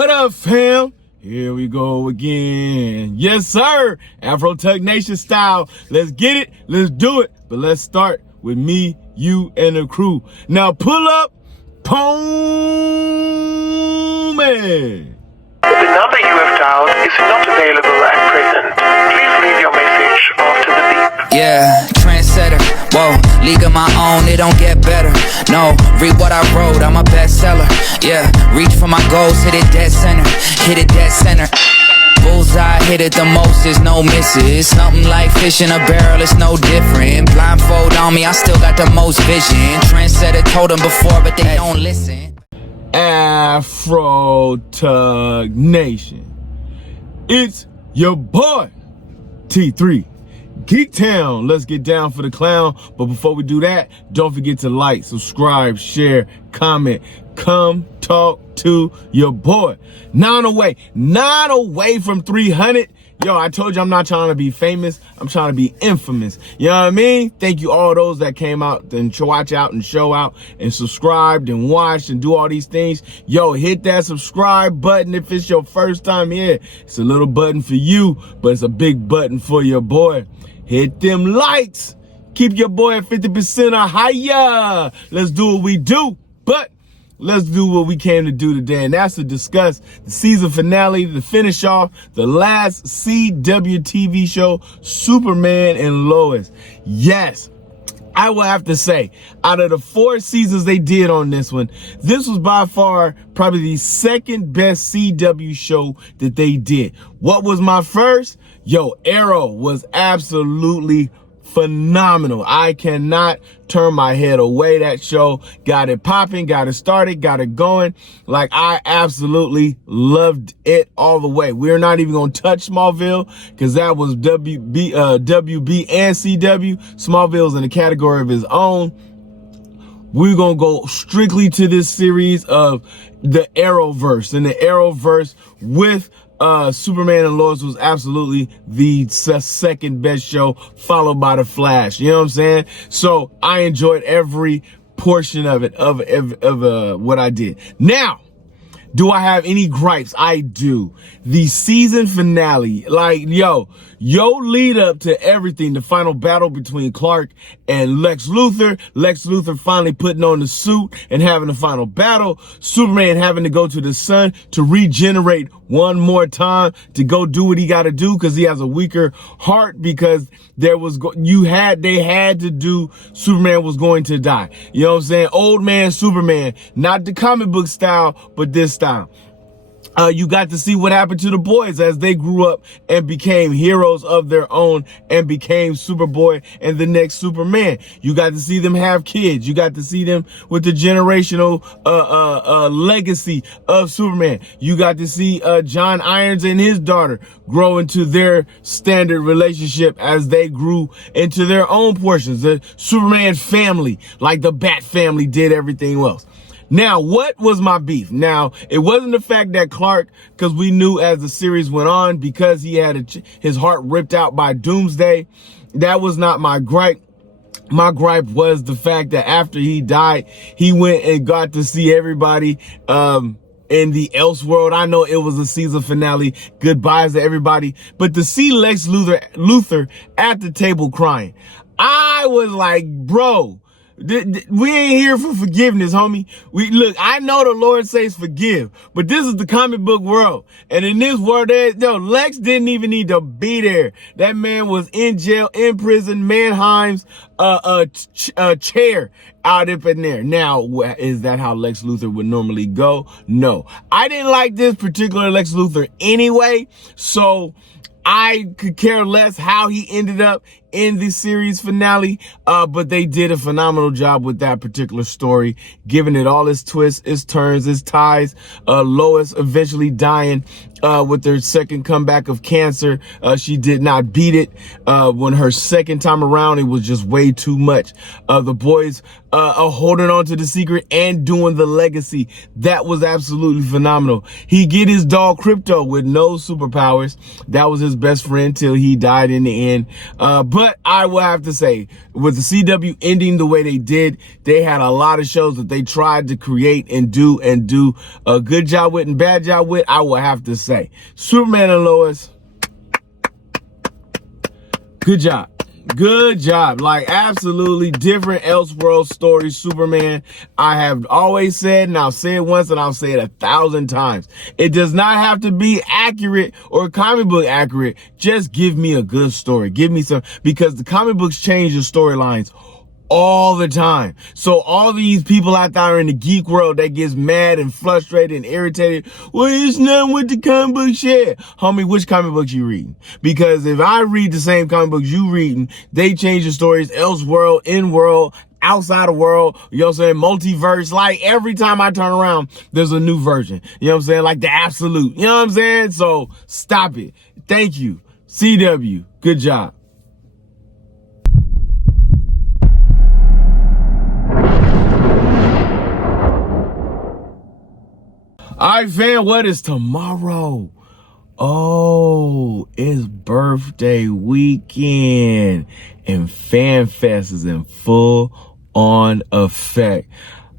What up, fam? Here we go again. Yes, sir. Afro Tug Nation style. Let's get it. Let's do it. But let's start with me, you, and the crew. Now pull up, Pome. The number you have dialed is not available at present. Please leave your message after the beep. Yeah, trendsetter, whoa, league of my own, it don't get better. No, read what I wrote, I'm a bestseller. Yeah, reach for my goals, hit it dead center, hit it dead center. Bullseye, hit it the most, there's no misses. Something like fish in a barrel, it's no different. Blindfold on me, I still got the most vision. Trendsetter told them before, but they don't listen. Afro Tug Nation. It's your boy, T3. Geek Town, let's get down for the clown. But before we do that, don't forget to like, subscribe, share, comment. Come talk to your boy. 9 away from 300. Yo, I told you I'm not trying to be famous. I'm trying to be infamous. You know what I mean? Thank you all those that came out and watch out and show out and subscribed and watched and do all these things. Yo, hit that subscribe button if it's your first time here. It's a little button for you, but it's a big button for your boy. Hit them likes. Keep your boy at 50% or higher. Let's do what we do. But let's do what we came to do today, and that's to discuss the season finale, to finish off the last CW TV show, Superman and Lois. Yes, I will have to say, out of the 4 seasons they did on this one, this was by far probably the second best CW show that they did. What was my first? Yo, Arrow was absolutely phenomenal. I cannot turn my head away. That show got it popping, got it started, got it going. Like, I absolutely loved it all the way. We're not even gonna touch Smallville because that was WB and CW. Smallville's in a category of his own. We're gonna go strictly to this series of the Arrowverse, and the Arrowverse with Superman and Lois was absolutely the second best show, followed by The Flash. You know what I'm saying? So I enjoyed every portion of it, of what I did. Now, do I have any gripes? I do. The season finale, like, yo lead up to everything, the final battle between Clark and Lex Luthor finally putting on the suit and having the final battle, Superman having to go to the sun to regenerate one more time to go do what he got to do because he has a weaker heart, because they had to do, Superman was going to die. You know what I'm saying? Old man Superman, not the comic book style, but this style. You got to see what happened to the boys as they grew up and became heroes of their own and became Superboy and the next Superman. You got to see them have kids. You got to see them with the generational legacy of Superman. You got to see John Irons and his daughter grow into their standard relationship as they grew into their own portions. The Superman family, like the Bat family, did everything else. Now, what was my beef? Now, it wasn't the fact that Clark, because we knew as the series went on, because he had his heart ripped out by Doomsday. That was not my gripe. My gripe was the fact that after he died, he went and got to see everybody in the Elseworld. I know it was a season finale. Goodbyes to everybody. But to see Lex Luthor at the table crying, I was like, bro, we ain't here for forgiveness, homie. Look, I know the Lord says forgive, but this is the comic book world. And in this world, Lex didn't even need to be there. That man was in jail, in prison, Mannheim's chair out up in there. Now, is that how Lex Luthor would normally go? No. I didn't like this particular Lex Luthor anyway, so I could care less how he ended up in the series finale, but they did a phenomenal job with that particular story, giving it all its twists, its turns, its ties. Lois eventually dying with her second comeback of cancer. She did not beat it. When her second time around, it was just way too much. The boys holding on to the secret and doing the legacy. That was absolutely phenomenal. He get his dog Crypto with no superpowers. That was his best friend till he died in the end. But But I will have to say, with the CW ending the way they did, they had a lot of shows that they tried to create and do a good job with and bad job with, I will have to say. Superman and Lois, good job. Good job. Like, absolutely different Elseworld story, Superman. I have always said, and I'll say it once and I'll say it 1,000 times. It does not have to be accurate or comic book accurate. Just give me a good story. Give me some, because the comic books change the storylines all the time. So all these people out there in the geek world that gets mad and frustrated and irritated, well, it's not what the comic book said. Homie, which comic books you reading? Because if I read the same comic books you reading, they change the stories, Elseworld, in-world, outside of world, you know what I'm saying, multiverse. Like, every time I turn around, there's a new version. You know what I'm saying? Like the absolute. You know what I'm saying? So stop it. Thank you. CW, good job. All right, fam, what is tomorrow? Oh, it's birthday weekend and FanFest is in full on effect.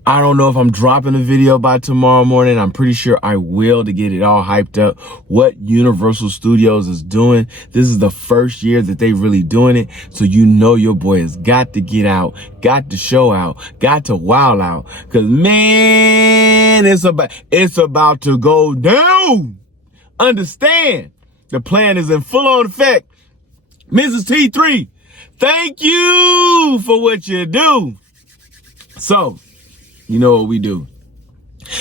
I don't know if I'm dropping a video by tomorrow morning. I'm pretty sure I will, to get it all hyped up. What Universal Studios is doing. This is the first year that they really doing it. So you know your boy has got to get out, got to show out, got to wow out. Cause man, it's about to go down. Understand, the plan is in full on effect. Mrs. T3, thank you for what you do. So, you know what we do.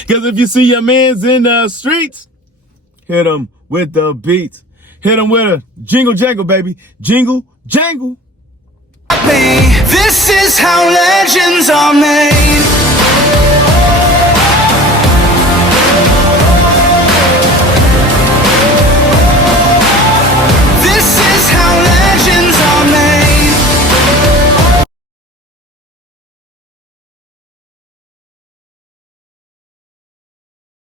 Because if you see your mans in the streets, hit them with the beats. Hit them with a jingle jangle, baby. Jingle jangle. This is how legends are made.